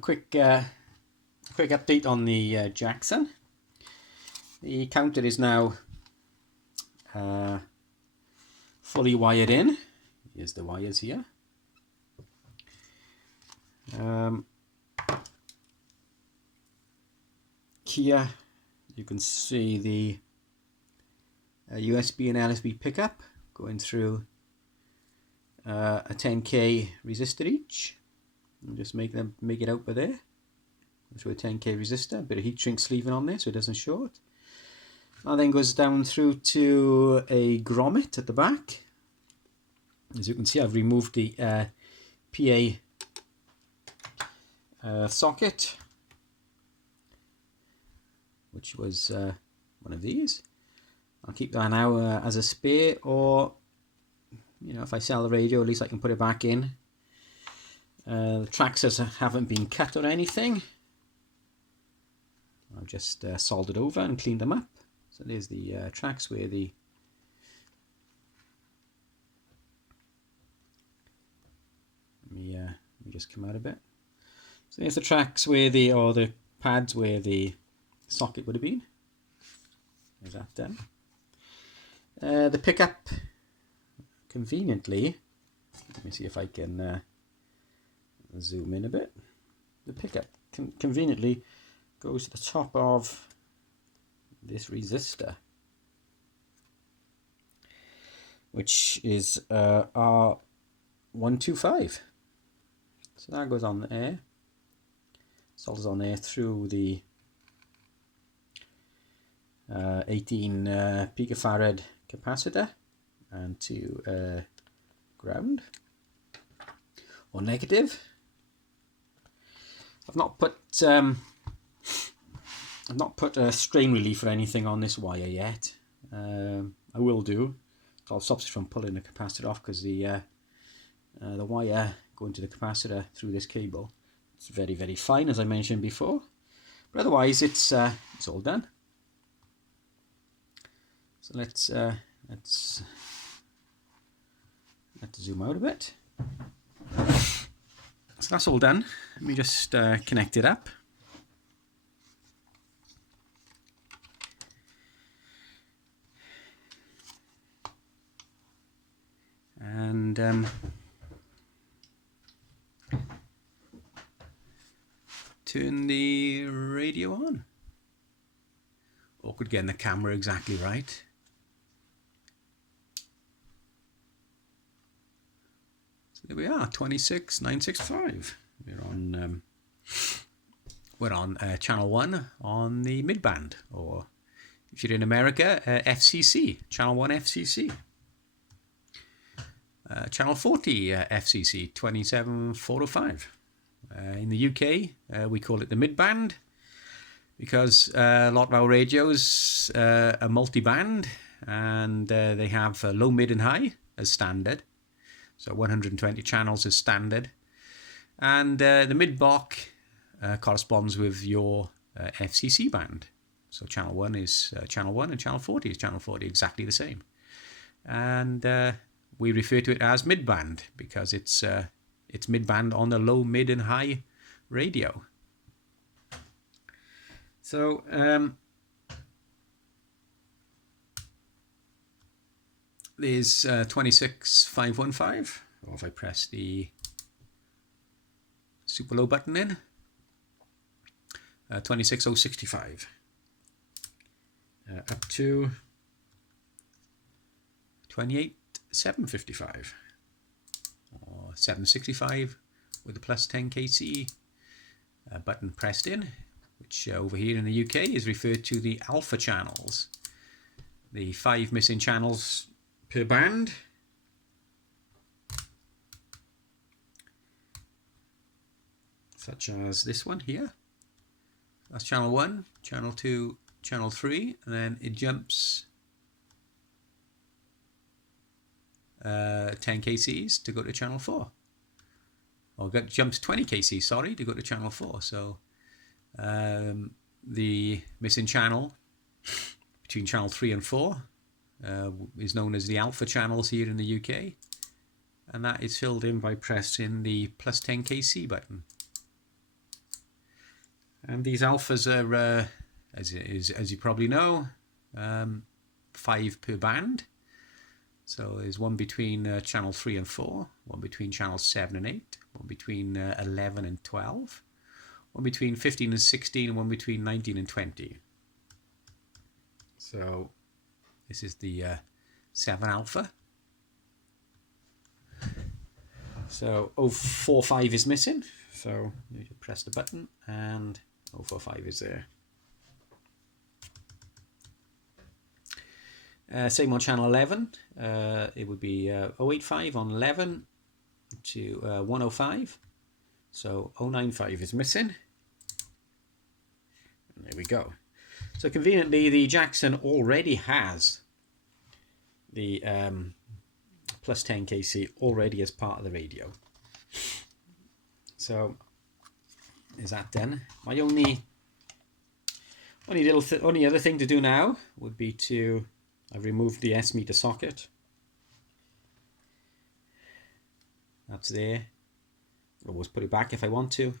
quick update on the Jackson. The counter is now fully wired in. Here's the wires here. Here you can see the USB and LSB pickup going through a 10k resistor each. And just make it out by there through a 10k resistor. A bit of heat shrink sleeving on there so it doesn't short. And then goes down through to a grommet at the back. As you can see, I've removed the PA socket, which was one of these. I'll keep that now as a spare, or if I sell the radio, at least I can put it back in. The tracks haven't been cut or anything. I've just soldered over and cleaned them up. So there's the tracks where the let me just come out a bit. So there's the tracks where the pads where the socket would have been. There's that done. The pickup, conveniently, let me see if I can zoom in a bit. The pickup conveniently goes to the top of this resistor, which is R125. So that goes on there, solders on there through the 18 picofarad capacitor and to ground or negative. I've not put a strain relief or anything on this wire yet. I will do. I'll stop it from pulling the capacitor off, because the wire going to the capacitor through this cable, it's very, very fine, as I mentioned before. But otherwise, it's all done. So let's zoom out a bit. So that's all done. Let me just connect it up. And turn the radio on. Awkward getting the camera exactly right. So there we are, 26965. We're on channel 1 on the midband, or if you're in America, FCC, channel 1 FCC. Channel 40 FCC 27405. In the UK, we call it the midband, because a lot of our radios are multi-band, and they have low, mid and high as standard. So 120 channels is standard. And the mid-block corresponds with your FCC band. So channel 1 is channel 1 and channel 40 is channel 40, exactly the same. And we refer to it as midband because it's midband on the low, mid and high radio. So there's 26515, or if I press the super low button in, 26065, up to 28755, or 765 with the plus 10 kc button pressed in, which over here in the UK is referred to the alpha channels, the 5 missing channels per band. Such as this one here. That's channel 1, channel 2, channel 3, and then it jumps 10 kcs to go to channel 4. Or jumps 20 kc, sorry, to go to channel 4. So the missing channel between channel 3 and 4 is known as the alpha channels here in the UK, and that is filled in by pressing the plus 10 kc button. And these alphas are, as you probably know, 5 per band. So there's one between channel 3 and 4, one between channels 7 and 8, one between 11 and 12, one between 15 and 16, and one between 19 and 20. So this is the 7 alpha. So 045 is missing, so you press the button and 045 is there. Same on channel 11, it would be 085 on 11 to 105, so 095 is missing. And there we go. So conveniently, the Jackson already has the plus 10 KC already as part of the radio. So is that done? My only other thing to do now would be to I've removed the S meter socket. That's there. Always put it back if I want to.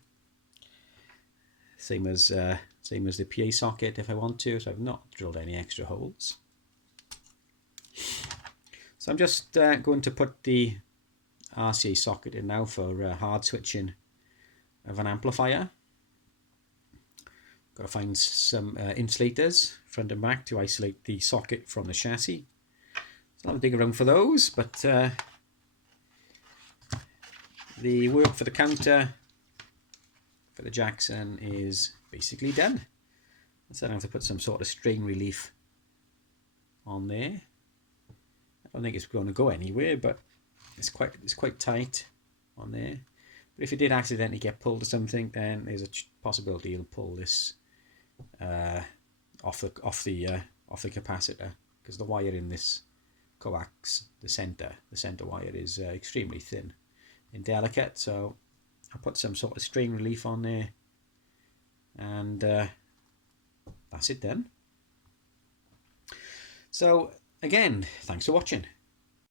Same as the PA socket if I want to. So I've not drilled any extra holes. So I'm just going to put the RCA socket in now for hard switching of an amplifier. Got to find some insulators front and back to isolate the socket from the chassis. So I'll dig around for those, but the work for the counter for the Jackson is basically done. So I have to put some sort of strain relief on there. I don't think it's going to go anywhere, but it's quite tight on there. But if it did accidentally get pulled or something, then there's a possibility you'll pull this off the capacitor, because the wire in this coax, the center wire is extremely thin and delicate. So I'll put some sort of strain relief on there, and that's it then. So again, thanks for watching.